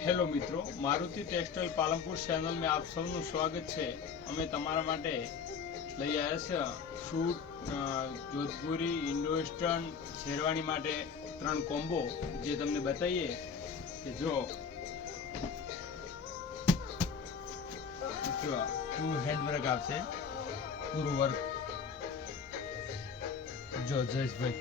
Hello मित्रों, Maruti textile Palanpur channel में आप सबનું સ્વાગત છે। અમે તમારા માટે લઈ આવ્યા છે shoot, Jodhpuri, Indo western, sherwani માટે 3 કોમ્બો જે તમને બતાવીએ કે જો પૂરું હેન્ડ વર્ક આવશે, પૂરું વર્ક જો જયેશભાઈ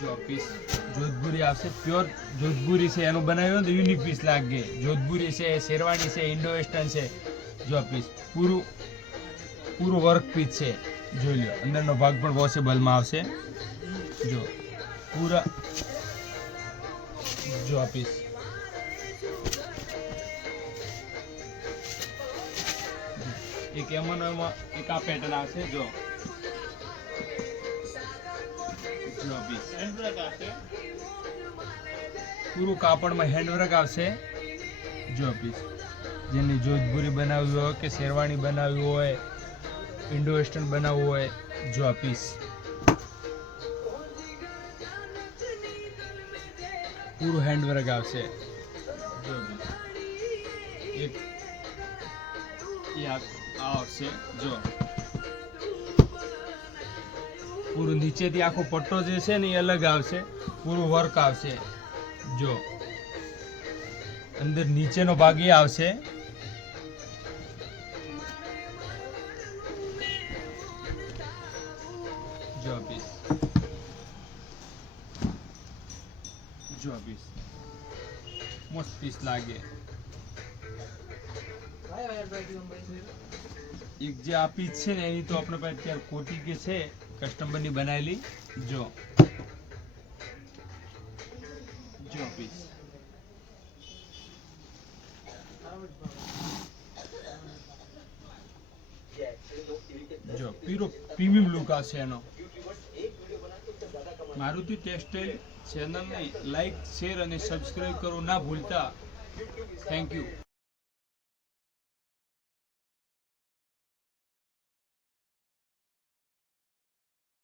जो पीस जोधपुरी आपसे प्योर जोधपुरी से एनु बनाव्यो तो यूनिक पीस लागे। जोधपुरी से, शेरवानी से, इंडो वेस्टर्न से जो पीस पूरू वर्क पीस है। जो लो अंदर नो भाग पण वॉशेबल में आवशे। जो पूरा जो पीस एक एमन एक आ पैटर्न आवशे। जो पूरू कापड़ में हेन्डवर्क आवशे। जो पीस जेने जोधपुरी बनावी हो के शेरवानी बनावी हो, इंडो वेस्टर्न बनावू हो, जो पीस पूरू हेन्डवर्क आवशे। जो एक आवशे। जो पूरू नीचे थी आखो पट्टो जे छे ने अलग आवशे, पूरू वर्क आवशे। जो अंदर नीचे नो भाग ये आवशे। जो पीस मस्त पीस लागे। एक जे आ पीस छे ने एनी तो अपने पास त्यार कोटी के छे, कस्टमर ने बनायेली। जो पीस जो प्रीमियम लुक आशे एनो। मारुति टेक्सटाइल चैनल ने लाइक, शेर और सब्सक्राइब करो ना भूलता। Thank you.